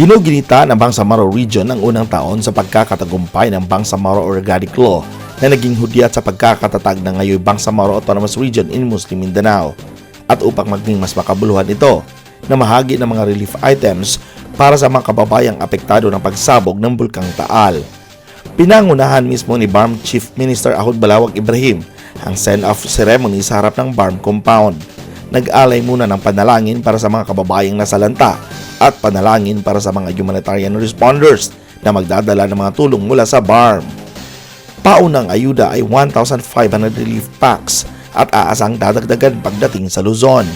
Ginuginita ng Bangsamoro Region ang unang taon sa pagkakatagumpay ng Bangsamoro Organic Law na naging hudyat sa pagkakatatag ng ngayon Bangsamoro Autonomous Region in Muslim Mindanao. At upang maging mas makabuluhan ito, namahagi ng mga relief items para sa mga kababayang apektado ng pagsabog ng Bulkang Taal. Pinangunahan mismo ni BARM Chief Minister Ahod Balawag Ibrahim ang send-off ceremony sa harap ng BARM compound. Nag-alay muna ng panalangin para sa mga kababayang nasalanta at panalangin para sa mga humanitarian responders na magdadala ng mga tulong mula sa BARM. Paunang ayuda ay 1,500 relief packs at aasang dadagdagan pagdating sa Luzon.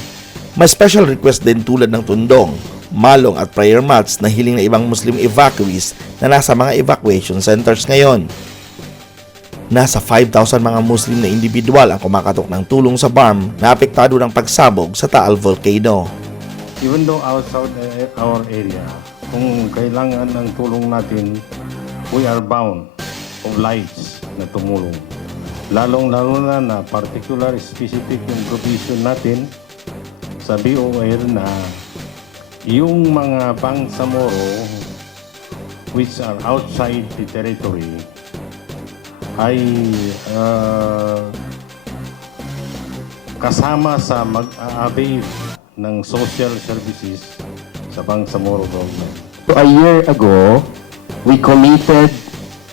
May special request din tulad ng tundong, malong at prayer mats na hiling na ibang Muslim evacuees na nasa mga evacuation centers ngayon. Nasa 5,000 mga Muslim na individual ang kumakatok ng tulong sa BARM na apektado ng pagsabog sa Taal Volcano. Even though outside our area, kung kailangan ng tulong natin, we are bound of lives na tumulong. Lalong-lalo na particular specific yung provision natin sa BOR na yung mga Bangsamoro which are outside the territory ay kasama sa mag-a-avail ng social services sa Bangsamoro government. A year ago, we committed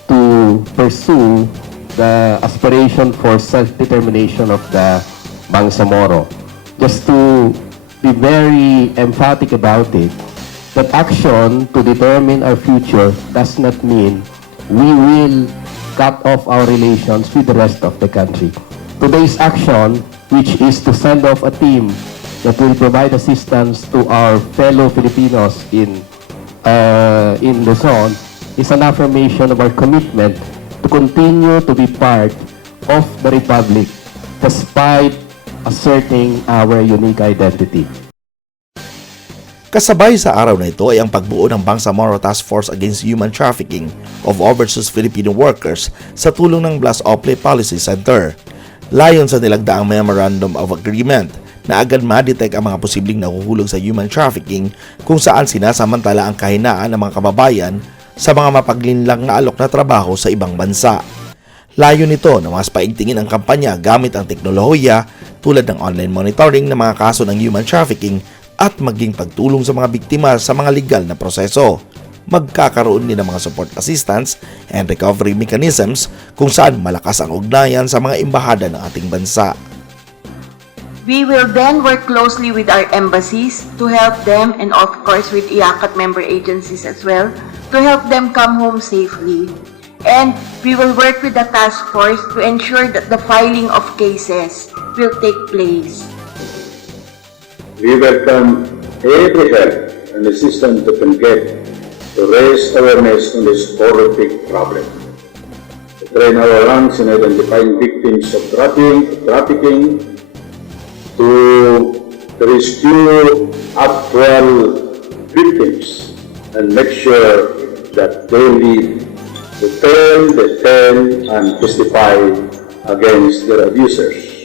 to pursue the aspiration for self-determination of the Bangsamoro. Just to be very emphatic about it, that action to determine our future does not mean we will cut off our relations with the rest of the country. Today's action, which is to send off a team that will provide assistance to our fellow Filipinos in Luzon, is an affirmation of our commitment to continue to be part of the Republic despite asserting our unique identity. Kasabay sa araw na ito ay ang pagbuo ng Bangsamoro Task Force Against Human Trafficking of Overseas Filipino Workers sa tulong ng Blas Ople Policy Center. Layon sa nilagdaang Memorandum of Agreement na agad ma-detect ang mga posibleng nahuhulog sa human trafficking kung saan sinasamantala ang kahinaan ng mga kababayan sa mga mapaglinlang na alok na trabaho sa ibang bansa. Layo nito na mas paigtingin ang kampanya gamit ang teknolohiya tulad ng online monitoring ng mga kaso ng human trafficking at maging pagtulong sa mga biktima sa mga legal na proseso. Magkakaroon din ng mga support assistance and recovery mechanisms kung saan malakas ang ugnayan sa mga embahada ng ating bansa. We will then work closely with our embassies to help them and of course with IACAT member agencies as well to help them come home safely. And we will work with the task force to ensure that the filing of cases will take place. We welcome every help and assistance that can get to raise awareness on this horrific problem. To train our ranks in identifying victims of trafficking, to rescue actual victims and make sure that they live to tell, defend, and testify against their abusers.